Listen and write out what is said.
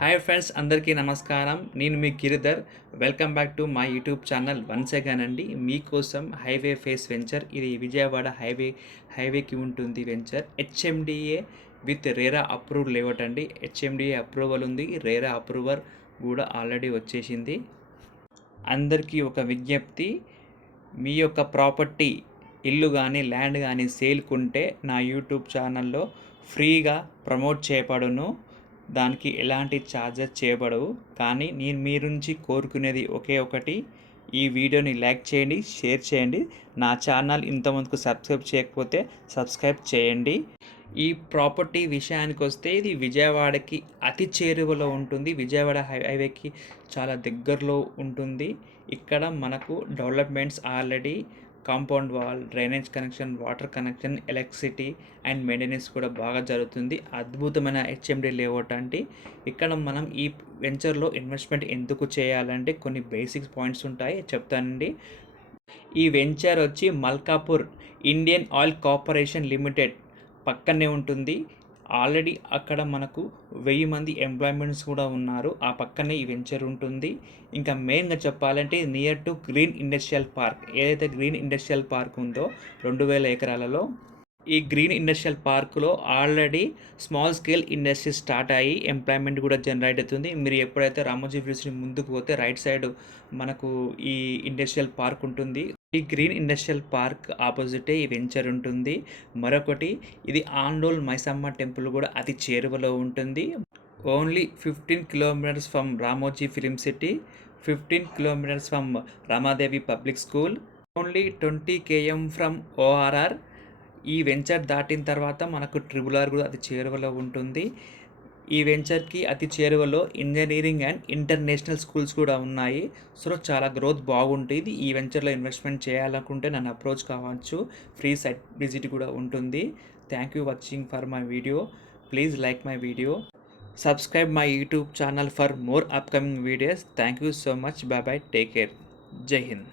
Hi friends, అందరికీ నమస్కారం. నేను మీ Giridhar. Welcome back to my YouTube channel once again అండి. మీకోసం హైవే ఫేస్ వెంచర్. ఇది విజయవాడ హైవేకి ఉంటుంది venture. HMDA with RERA approval లేవట్ అండి. హెచ్ఎండిఏ అప్రూవల్ ఉంది, రేరా అప్రూవల్ కూడా ఆల్రెడీ వచ్చేసింది. అందరికీ ఒక విజ్ఞప్తి, మీ యొక్క ప్రాపర్టీ ఇల్లు కానీ ల్యాండ్ కానీ సేల్కుంటే నా యూట్యూబ్ ఛానల్లో ఫ్రీగా ప్రమోట్ చేయబడును. దానికి ఎలాంటి ఛార్జెస్ చేయబడవు. కానీ నేను మీ నుంచి కోరుకునేది ఒకే ఒకటి, ఈ వీడియోని లైక్ చేయండి, షేర్ చేయండి. నా ఛానల్ ఇంతమందికి సబ్స్క్రైబ్ చేయకపోతే సబ్స్క్రైబ్ చేయండి. ఈ ప్రాపర్టీ విషయానికి వస్తే ఇది విజయవాడకి అతి చేరువలో ఉంటుంది. విజయవాడ హైవేకి చాలా దగ్గరలో ఉంటుంది. ఇక్కడ మనకు developments already compound wall, drainage connection, water connection, electricity and maintenance కూడా బాగా జరుగుతుంది. అద్భుతమైన హెచ్ఎండి లేఅవుట్ అంటే ఇక్కడ మనం ఈ వెంచర్లో ఇన్వెస్ట్మెంట్ ఎందుకు చేయాలంటే కొన్ని బేసిక్ పాయింట్స్ ఉంటాయి, చెప్తానండి. ఈ వెంచర్ వచ్చి Malkapur Indian oil corporation limited పక్కనే ఉంటుంది. ఆల్రెడీ అక్కడ మనకు 1000 మంది ఎంప్లాయ్మెంట్స్ కూడా ఉన్నారు. ఆ పక్కనే ఈ వెంచర్ ఉంటుంది. ఇంకా మెయిన్గా చెప్పాలంటే near to green industrial park. ఏదైతే గ్రీన్ ఇండస్ట్రియల్ పార్క్ ఉందో 2000 ఎకరాలలో, ఈ గ్రీన్ ఇండస్ట్రియల్ పార్కులో already small scale industry start అయ్యి ఎంప్లాయ్మెంట్ కూడా జనరేట్ అవుతుంది. మీరు ఎప్పుడైతే రామోజీ ఫిలిమ్స్ ముందుకు పోతే రైట్ సైడ్ మనకు ఈ ఇండస్ట్రియల్ పార్క్ ఉంటుంది. ఈ గ్రీన్ ఇండస్ట్రియల్ పార్క్ ఆపోజిటే ఈ వెంచర్ ఉంటుంది. మరొకటి, ఇది ఆండోల్ మైసమ్మ టెంపుల్ కూడా అతి చేరువలో ఉంటుంది. Only 15 kilometres from Ramoji film city, 15 kilometres from Ramadevi public school, only 20 km from ORR. ఈ వెంచర్ దాటిన తర్వాత మనకు ట్రిబుల్ ఆర్ కూడా అతి చేరువలో ఉంటుంది. ఈ వెంచర్కి అతి చేరువలో ఇంజనీరింగ్ అండ్ ఇంటర్నేషనల్ స్కూల్స్ కూడా ఉన్నాయి. సో చాలా గ్రోత్ బాగుంటుంది. ఈ వెంచర్లో ఇన్వెస్ట్మెంట్ చేయాలనుకుంటే నన్ను అప్రోచ్ కావచ్చు. ఫ్రీ సైట్ విజిట్ కూడా ఉంటుంది. Thank you watching for my video. Please like my video. Subscribe my YouTube channel for more upcoming videos. Thank you so much. Bye bye. Take care. జై హింద్.